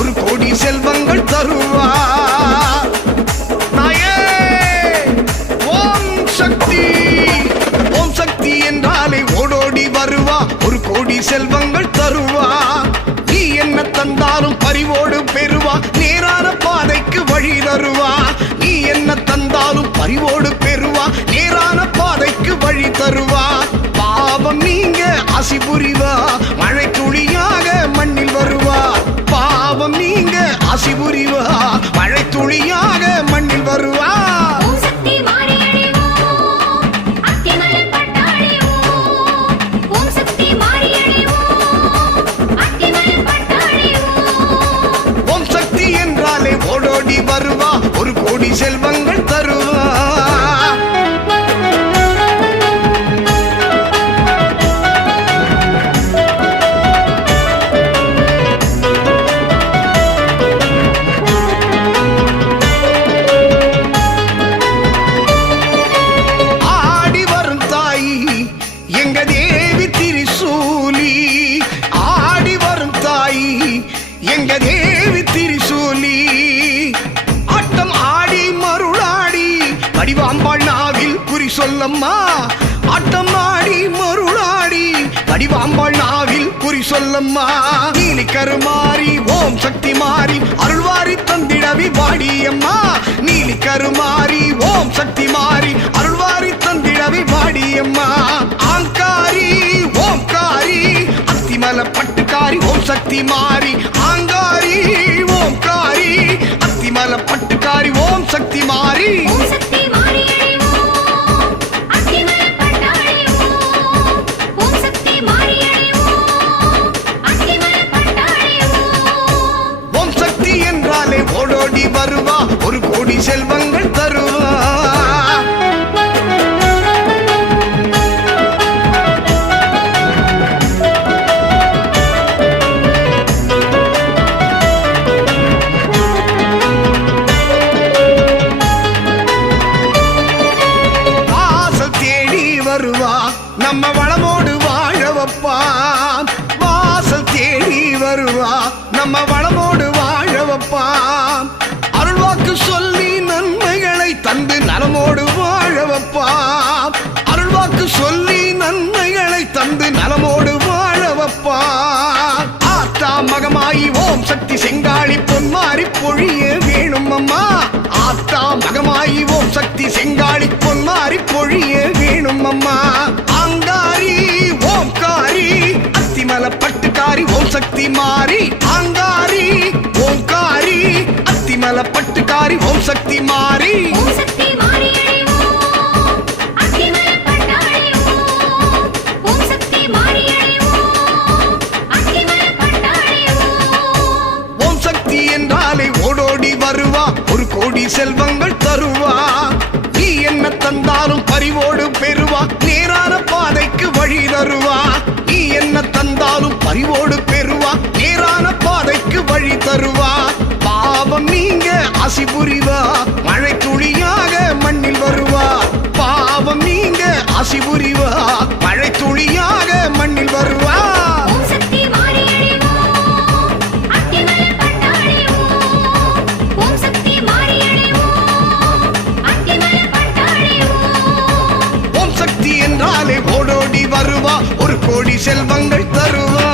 ஒரு கோடி செல்வங்கள் தருவா. நாயே ஓம் சக்தி, ஓம் சக்தி என்றாலே ஓடோடி வருவா, ஒரு கோடி செல்வங்கள் தருவா. நீ என்ன தந்தாலும் பரிவோடு பெறுவா, நேரான பாதைக்கு வழி தருவா. நீ என்ன தந்தாலும் பரிவோடு பெறுவா, நேரான பாதைக்கு வழி தருவா. பாவம் நீங்க ஆசி புரிவா, மழை துளியாக மண்ணில் வருவா. பாவம் நீங்க ஆசி புரிவா, மழை துளியாக மண்ணில் வருவா. ஓம் சக்தி என்றாலே ஓடோடி வருவா, ஒரு கோடி செல்வங்கள் தருவா. ஆடி வரும் தாயி எங்க தேவி திரிசூலி, ஆடி வரும் தாயி எங்க தேவி திரிசூலி. ஆட்டம் ஆடி மருளாடி வடிவாம்பாள் நாவில் குறி சொல்லம்மா. ஆட்டம் ஆடி மருளாடி வடிவாம்பாள் நாவில் குறி சொல்லம்மா. நீலி கருமாரி ஓம் சக்தி மாறி அருள்வாரி தந்திடவி வாடியம்மா. நீலி கருமாரி ஓம் சக்தி மாறி அருள்வாரி தந்திடவி வாடியம்மா. ஆங்காரி ஓம்காரி அத்திமல பட்டுக்காரி ஓம் சக்தி மாறி. ஆங்காரி ஓம்காரி அத்திமல பட்டுக்காரி ஓம் சக்தி மாறி. ஓம் சக்தி என்றாலே ஓடோடி வருவா, ஒரு கோடி செல்வங்கள் தருவா. வாசல் தேடி வருவா, நம்ம வளமோடு வாழ வைப்பா. வாசல் தேடி வருவா, நம்ம வளமோடு வாழ வைப்பா. அருள்வாக்கு சொல்லி நன்மைகளை தந்து நலமோடு வாழ வைப்பா. அருள்வாக்கு சொல்லி நன்மைகளை தந்து நலமோடு வாழ வைப்பா. ஆத்தா மகமாயி ஓம் சக்தி செங்காளி பொன்மாரி பொழிய வேணும் அம்மா. ஆத்தா மகமாயி ஓம் சக்தி செங்காளி பொன்மாரி பொழிய வேணும் அம்மா. ஆங்காரி ஓம்காரி அத்திமல பட்டுக்காரி ஓம் சக்தி மாறி. ஆங்காரி ஓம்காரி அத்திமல பட்டுக்காரி ஓம் சக்தி மாறி. ஓம் சக்தி என்றாலே ஓடோடி வருவா, ஒரு கோடி செல்வங்கள் தருவா. நீ என்ன தந்தாலும் பரிவோடு பெறுவா, நேரான பாதைக்கு வழி தருவா. நீ என்ன தந்தாலும் பரிவோடு பெறுவா, நேரான பாதைக்கு வழி தருவா. பாவம் நீங்க ஆசி புரிவா, மழை துளியாக மண்ணில் வருவா. பாவம் நீங்க ஆசி புரிவா, மழை துளியாக மண்ணில் வருவா. ஓம் சக்தி என்றாலே ஓடோடி வருவா, ஒரு கோடி செல்வங்கள் தருவா.